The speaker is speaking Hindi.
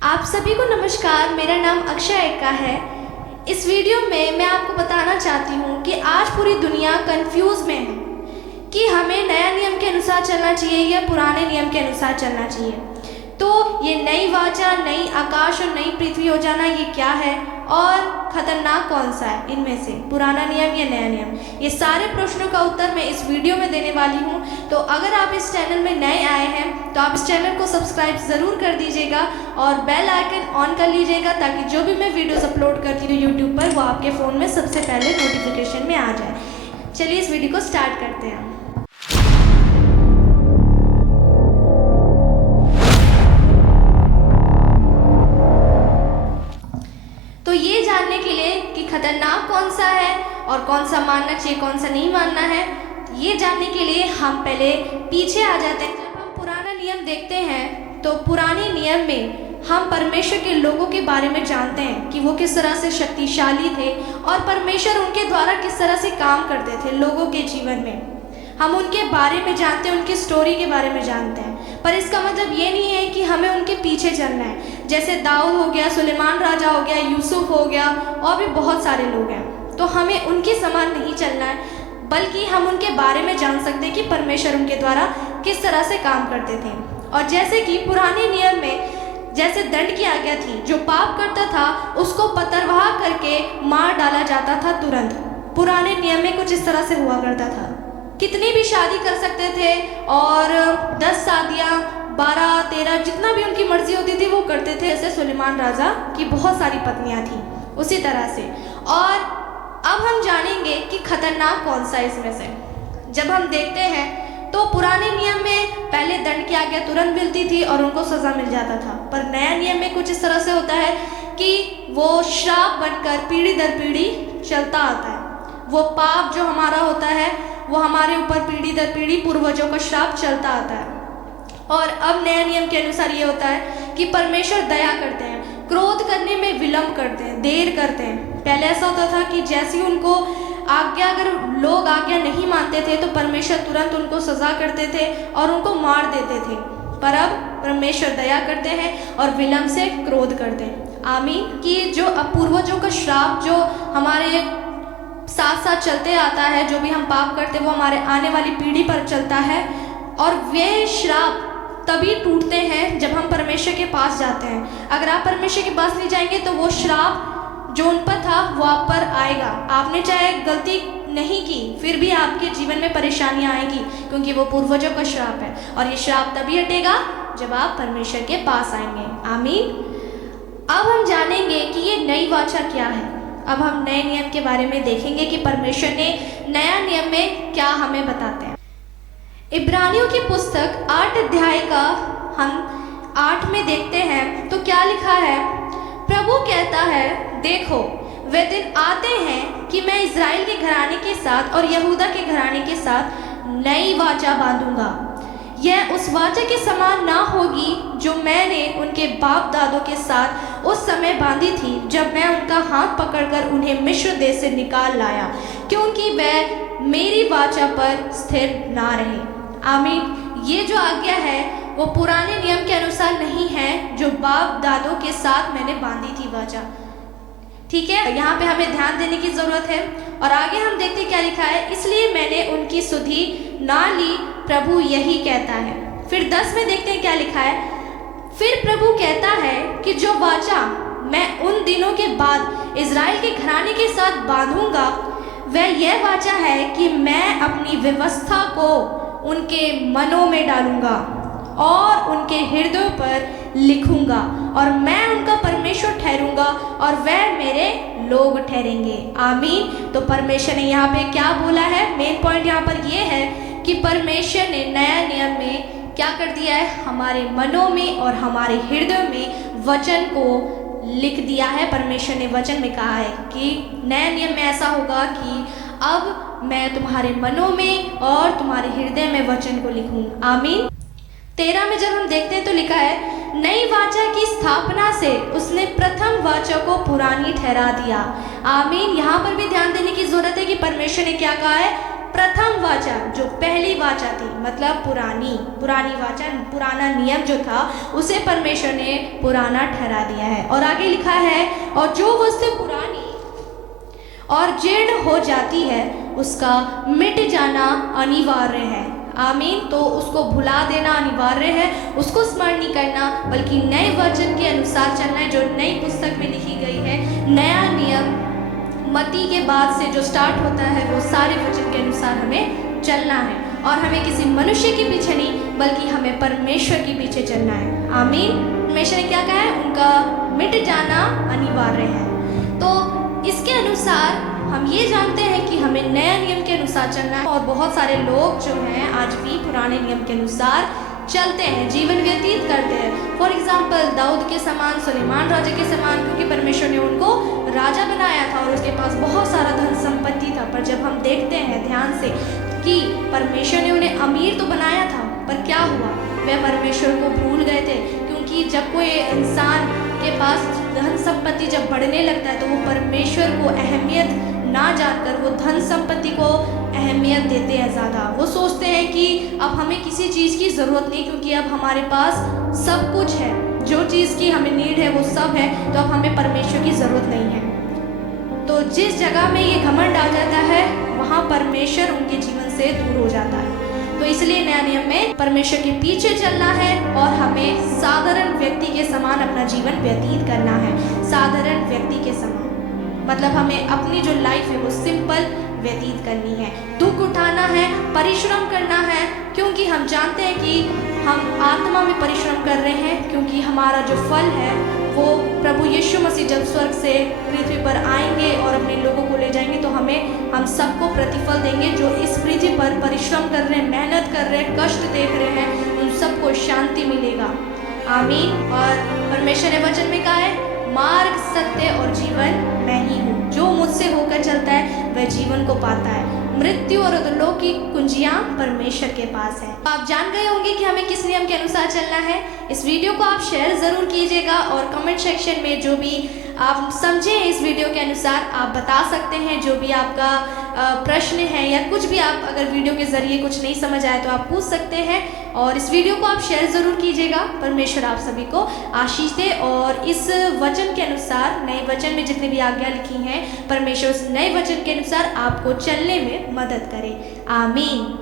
आप सभी को नमस्कार। मेरा नाम अक्षय एक्का है। इस वीडियो में मैं आपको बताना चाहती हूँ कि आज पूरी दुनिया कंफ्यूज में है कि हमें नया नियम के अनुसार चलना चाहिए या पुराने नियम के अनुसार चलना चाहिए। तो ये नई वाचा, नई आकाश और नई पृथ्वी हो जाना, ये क्या है और खतरनाक कौन सा है इनमें से, पुराना नियम या नया नियम? ये सारे प्रश्नों का उत्तर मैं इस वीडियो में देने वाली हूँ। तो अगर आप इस चैनल में नए आए हैं तो आप इस चैनल को सब्सक्राइब ज़रूर कर दीजिएगा और बेल आइकन ऑन कर लीजिएगा ताकि जो भी मैं वीडियोस अपलोड करती हूँ यूट्यूब पर वो आपके फ़ोन में सबसे पहले नोटिफिकेशन में आ जाए। चलिए इस वीडियो को स्टार्ट करते हैं। तो ये जानने के लिए कि खतरनाक कौन सा है और कौन सा मानना चाहिए, कौन सा नहीं मानना है, ये जानने के लिए हम पहले पीछे आ जाते हैं। जब हम पुराना नियम देखते हैं तो पुराने नियम में हम परमेश्वर के लोगों के बारे में जानते हैं कि वो किस तरह से शक्तिशाली थे और परमेश्वर उनके द्वारा किस तरह से काम करते थे लोगों के जीवन में। हम उनके बारे में जानते हैं, उनकी स्टोरी के बारे में जानते हैं, पर इसका मतलब ये नहीं है कि हमें उनके पीछे चलना है। जैसे दाऊद हो गया, सुलेमान राजा हो गया, यूसुफ हो गया और भी बहुत सारे लोग हैं। तो हमें उनके समान नहीं चलना है, बल्कि हम उनके बारे में जान सकते हैं कि परमेश्वर उनके द्वारा किस तरह से काम करते थे। और जैसे कि पुराने नियम में जैसे दंड की आज्ञा थी, जो पाप करता था उसको पथरवाह करके मार डाला जाता था तुरंत। पुराने नियम में कुछ इस तरह से हुआ करता था। कितनी भी शादी कर सकते थे और 10 शादियाँ, 12, 13 जितना भी उनकी मर्जी होती थी वो करते थे। जैसे सुलेमान राजा की बहुत सारी पत्नियाँ थीं, उसी तरह से। और अब हम जानेंगे कि खतरनाक कौन सा इसमें से। जब हम देखते हैं तो पुराने नियम में पहले दंड की आज्ञा तुरंत मिलती थी और उनको सज़ा मिल जाता था, पर नया नियम में कुछ इस तरह से होता है कि वो श्राप बनकर पीढ़ी दर पीढ़ी चलता आता है। वो पाप जो हमारा होता है वो हमारे ऊपर पीढ़ी दर पीढ़ी पूर्वजों का श्राप चलता आता है। और अब नए नियम के अनुसार ये होता है कि परमेश्वर दया करते हैं, क्रोध करने में विलंब करते हैं, देर करते हैं। पहले ऐसा होता था कि जैसे उनको आज्ञा, अगर लोग आज्ञा नहीं मानते थे तो परमेश्वर तुरंत उनको सज़ा करते थे और उनको मार देते थे। पर अब परमेश्वर दया करते हैं और विलंब से क्रोध करते हैं। आमीन। कि जो पूर्वजों का श्राप जो हमारे साथ साथ चलते आता है, जो भी हम पाप करते हैं वो हमारे आने वाली पीढ़ी पर चलता है, और वे श्राप तभी टूटते हैं जब हम परमेश्वर के पास जाते हैं। अगर आप परमेश्वर के पास नहीं जाएंगे तो वो श्राप जो उन पर था वो आप पर आएगा। आपने चाहे गलती नहीं की फिर भी आपके जीवन में परेशानियां आएंगी, क्योंकि वो पूर्वजों का श्राप है। और ये श्राप तभी हटेगा जब आप परमेश्वर के पास आएंगे। आमीन। अब हम जानेंगे कि ये नई वाचा क्या है। अब हम नए नियम के बारे में देखेंगे कि परमेश्वर ने नया नियम में क्या हमें बताते हैं। इब्रानियों की पुस्तक 8 अध्याय का हम 8 में देखते हैं तो क्या लिखा है। प्रभु कहता है, देखो वे दिन आते हैं कि मैं इज़राइल के घराने के साथ और यहूदा के घराने के साथ नई वाचा बांधूंगा। यह उस वाचा के समान ना होगी जो मैंने उनके बाप दादों के साथ उस समय बांधी थी जब मैं उनका हाथ पकड़कर उन्हें मिस्र देश से निकाल लाया, क्योंकि वह मेरी वाचा पर स्थिर ना रहे। आमीन। ये जो आज्ञा है वो पुराने नियम के अनुसार नहीं है जो बाप दादों के साथ मैंने बांधी थी वाचा। ठीक है, यहाँ पे हमें ध्यान देने की ज़रूरत है। और आगे हम देखते क्या लिखा है। इसलिए मैंने उनकी सुधि ना ली, प्रभु यही कहता है। फिर 10 में देखते हैं क्या लिखा है। फिर प्रभु कहता है कि जो वाचा मैं उन दिनों के बाद इज़राइल के घराने के साथ बांधूंगा वह यह वाचा है कि मैं अपनी व्यवस्था को उनके मनों में डालूंगा और उनके हृदयों पर लिखूंगा, और मैं उनका परमेश्वर ठहरूंगा और वह मेरे लोग ठहरेंगे। आमीन। तो परमेश्वर ने यहाँ पे क्या बोला है, मेन पॉइंट यहाँ पर ये है कि परमेश्वर ने नया नियम में क्या कर दिया है, हमारे मनों में और हमारे हृदय में वचन को लिख दिया है। परमेश्वर ने वचन में कहा है कि नया नियम में ऐसा होगा कि अब मैं तुम्हारे मनों में और तुम्हारे हृदय में वचन को लिखूं। आमीन। 13 में जब हम देखते हैं तो लिखा है, नई वाचा की स्थापना से उसने प्रथम वाचा को पुरानी ठहरा दिया। आमीन। यहाँ पर भी ध्यान देने की जरूरत है कि परमेश्वर ने क्या कहा है, प्रथम वाचा, जो पहली वाचा थी, मतलब पुरानी वाचा, पुराना नियम जो था उसे परमेश्वर ने पुराना ठहरा दिया है। और आगे लिखा है, और जो वस्तु पुरानी और जीर्ण हो जाती है उसका मिट जाना अनिवार्य है। आमीन। तो उसको भुला देना अनिवार्य है, उसको स्मरण नहीं करना, बल्कि नए वचन के अनुसार चलना है, जो नई पुस्तक में लिखी गई है। नया नियम मत्ती के बाद से जो स्टार्ट होता है वो सारे वचन के अनुसार हमें चलना है, और हमें किसी मनुष्य के पीछे नहीं बल्कि हमें परमेश्वर के पीछे चलना है। आमीन। परमेश्वर ने क्या कहा है? उनका मिट जाना अनिवार्य है। तो इसके अनुसार हम ये जानते हैं कि हमें नया नियम के अनुसार चलना है, और बहुत सारे लोग जो हैं आज भी पुराने नियम के अनुसार चलते हैं, जीवन व्यतीत करते हैं। फॉर एग्जाम्पल दाऊद के समान, सुलेमान राजा के समान, क्योंकि परमेश्वर ने उनको राजा बनाया था और उसके पास बहुत सारा धन संपत्ति था। पर जब हम देखते हैं ध्यान से कि परमेश्वर ने उन्हें अमीर तो बनाया था, पर क्या हुआ? वे परमेश्वर को भूल गए थे। क्योंकि जब कोई इंसान के पास धन संपत्ति जब बढ़ने लगता है तो वो परमेश्वर को अहमियत ना जानकर वो धन संपत्ति को अहमियत देते हैं ज़्यादा। वो सोचते हैं कि अब हमें किसी चीज़ की ज़रूरत नहीं, क्योंकि अब हमारे पास सब कुछ है, जो चीज़ की हमें नीड है वो सब है, तो अब हमें परमेश्वर की ज़रूरत नहीं है। तो जिस जगह में ये घमंड आ जाता है वहाँ परमेश्वर उनके जीवन से दूर हो जाता है। तो इसलिए नया नियम में परमेश्वर के पीछे चलना है और हमें साधारण व्यक्ति के समान अपना जीवन व्यतीत करना है। साधारण व्यक्ति के समान मतलब हमें अपनी जो लाइफ है वो सिंपल व्यतीत करनी है। दुख उठाना है, परिश्रम करना है, क्योंकि हम जानते हैं कि हम आत्मा में परिश्रम कर रहे हैं, क्योंकि हमारा जो फल है वो प्रभु यीशु मसीह जब स्वर्ग से पृथ्वी पर आएंगे और अपने लोगों को ले जाएंगे तो हम सबको प्रतिफल देंगे। जो इस पृथ्वी पर परिश्रम कर रहे हैं, मेहनत कर रहे हैं, कष्ट देख रहे हैं, उन सबको शांति मिलेगा। आमीन। और परमेश्वर ने वचन में कहा है, मार्ग, सत्य और जीवन मैं ही हूँ। जो मुझसे होकर चलता है वह जीवन को पाता है। मृत्यु और अधोलोक की कुंजियां परमेश्वर के पास है। आप जान गए होंगे कि हमें किस नियम के अनुसार चलना है। इस वीडियो को आप शेयर ज़रूर कीजिएगा, और कमेंट सेक्शन में जो भी आप समझे इस वीडियो के अनुसार आप बता सकते हैं। जो भी आपका प्रश्न है या कुछ भी आप अगर वीडियो के ज़रिए कुछ नहीं समझ आए तो आप पूछ सकते हैं, और इस वीडियो को आप शेयर ज़रूर कीजिएगा। परमेश्वर आप सभी को आशीष दे, और इस वचन के अनुसार, नए वचन में जितनी भी आज्ञा लिखी हैं, परमेश्वर उस नए वचन के अनुसार आपको चलने में मदद करे। आमीन।